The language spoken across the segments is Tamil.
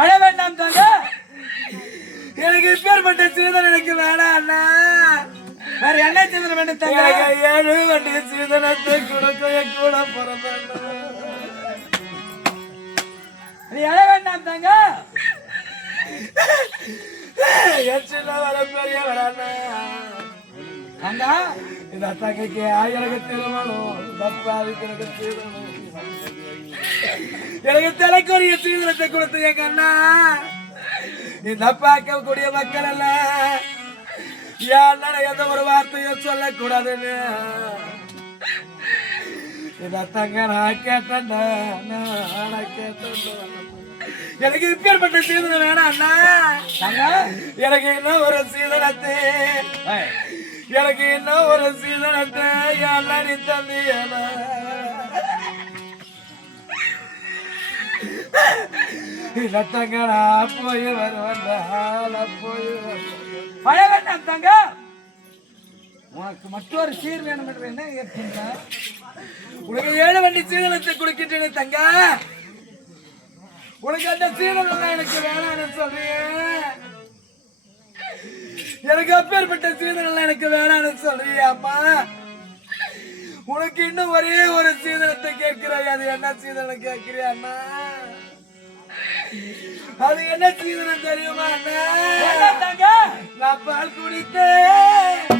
அழ வேண்டாம் தாங்க. எனக்கு இப்பேற்பட்ட சீதன் எனக்கு வேணாம் அண்ணா. வேற என்ன சீதன் வேண்டும் தாங்க? ஏழு வண்டி சீதனத்தை கொடுக்க கூட பிறந்த நீ அழ வேண்டாம் தாங்க. என் சின்ன வர பெரிய வரானா அண்ணா. இந்த தங்கைக்கு எனக்கு திருமணம் தப்பாவுக்கு எனக்கு திருமணம் எனக்கு தலைக்குரிய சீதனத்தை கொடுத்து எங்க அண்ணா இந்த பார்க்கக்கூடிய மக்கள் எல்லாம் என் அண்ணனை எந்த ஒரு வார்த்தையும் சொல்லக்கூடாதுன்னு. இத தங்க நான் கேட்டேன்டா நான் கேட்டேன்டா எனக்கு இப்பேற்பட்ட சீதனை வேணாம் அண்ணா. எனக்கு இன்னும் ஒரு சீதனத்தை. எனக்கு இன்னும் ஒரு சீதனத்தை. அண்ணன் நீ தம்பி ரத்தங்கடா போய் வருவந்தால போய் வேண்டாம் தங்க. உனக்கு மற்றொரு சீர் வேணும் என்று என்ன ஏற்கின்ற உனக்கு ஏழு வண்டி சீதனத்தை கொடுக்கின்றேன் தங்க. உனக்கு அந்த சீதனம் எனக்கு வேணாம்னு சொல்றீங்க எனக்கு அப்பேற்பட்ட சீதனம் எனக்கு வேணாம்னு அம்மா. உனக்கு இன்னும் ஒரே ஒரு சீதனத்தை கேட்கிறாய். அது என்ன சீதனம் கேட்கிறியா அண்ணா அது என்ன சீதனம் தெரியுமா நான் பால் குடித்தேன்.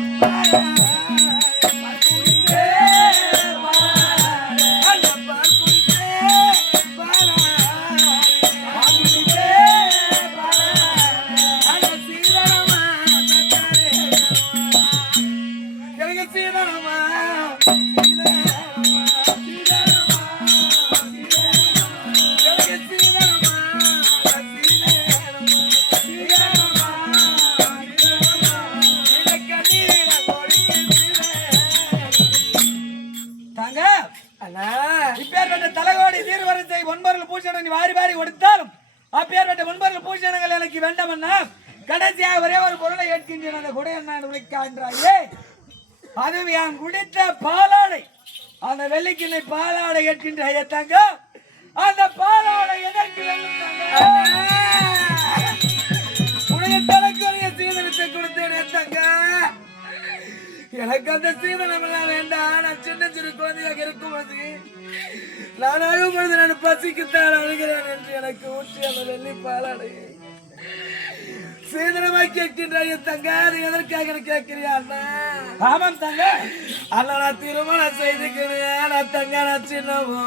ஒரு பொருளை ஏற்கின்றேன். அந்த குடை நான் உழைக்கான்றாயே அது என் குடித்த பாலாடை. அந்த வெள்ளிக்கிணை பாலாடை ஏற்கின்ற தங்க. அந்த பாலாடை எதற்கு உடைய தலைக்குரிய சீதனத்தை கொடுத்தேன் தங்க. எனக்கு அந்த சீதனம் எல்லாம் வேண்டாம். நான் சின்ன சிறு குழந்தையாக இருக்கும்போது நான் அழும்பொழுது நான் பசிக்குத்தான் அழுகிறேன் என்று எனக்கு ஊற்றி அந்த வெள்ளி பாலாடையை. சீதனமாய் கேட்கின்றாய் தங்க அது எதற்காக கேட்கிறியா அண்ணா? ஆமாம் தங்க. அண்ணா நான் திருமணம் செய்துக்கிறேன். நான் தங்க நான் சின்னவோ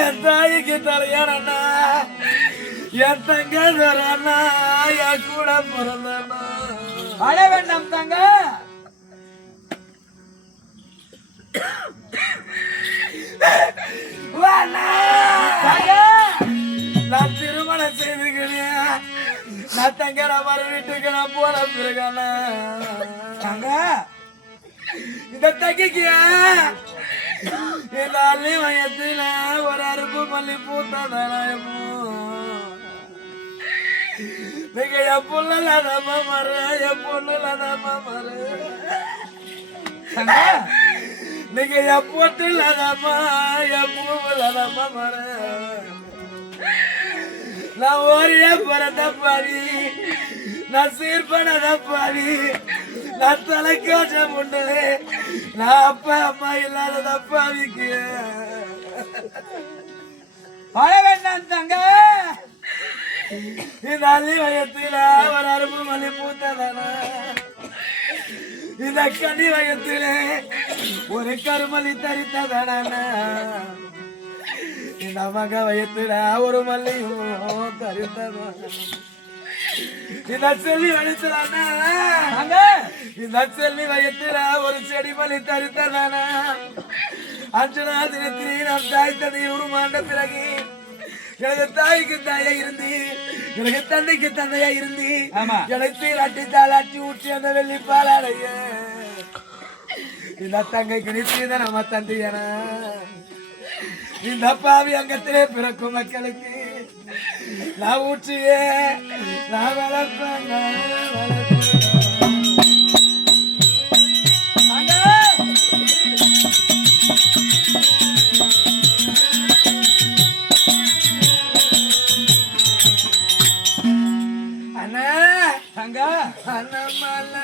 என் தாய்க்கு தலையார் அண்ணா. என் தங்க அண்ணா. என் கூட பிறந்தண்ணா அழ வேண்டாம் தங்க. வா நான் தங்கற மாதிரி வீட்டுக்கு நான் போன பிறகான தங்க இந்த தங்கிக்கு இந்த அள்ளி வயத்துல ஒரு அருப்பு மல்லி பூத்ததானமோ நீங்க எப்பொண்ணு பொண்ணு இல்லாதம்மா மறு என் பொண்ணு மறு நீங்க எப்போட்டு பொட்டு எப்பவும் என் பூ மறு நான் ஓரிட பிறந்த பாவி. நான் சீர்பனத பாவி. நான் தலைக்காச்சம் உண்டு நான் அப்பா அம்மா இல்லாத பாவிக்கு. அழ வேண்டாம் தங்க. இந்த அள்ளி வயத்தில் ஒரு அரும்பு மல்லி பூத்ததானா? இந்த கனி வயத்துல ஒரு கருமலி தரித்ததானா? இந்த மக வயத்துல ஒரு மல்லியும் தரித்ததானா இந்த செல்வி வயசுலானா இந்த செல்வி வயத்துல ஒரு செடி மல்லி தரித்ததானா? அஞ்சனா தினத்தில் நாம் தாய் தந்தை உருமாண்ட பிறகு எனக்கு தாய்க்கு தாயா இருந்து எனக்கு தந்தைக்கு தந்தையா இருந்து எனக்கு சீராட்டி தாளாட்டி ஊற்றி அந்த வெள்ளி பாலாடைய. இந்த தங்கைக்கு நிச்சயம் நம்ம தந்தையனா? இந்த பாவி அங்கத்திலே பிறக்கும் மக்களுக்கு. நான் ஊற்றிய நான் வளர்ப்பேன் அண்ணா அண்ணா அண்ணா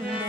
grande.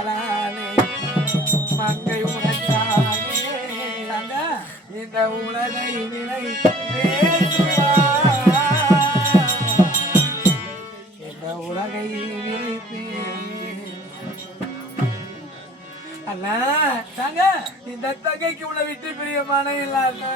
மகளானே மங்கை உனக்கானே இந்த உலகை நிலை இந்த உலகை நினைப்பேன் அண்ணா தாங்க இந்த தங்கைக்கு உன்னை விட்டு பிரியமான இல்ல அண்ணா.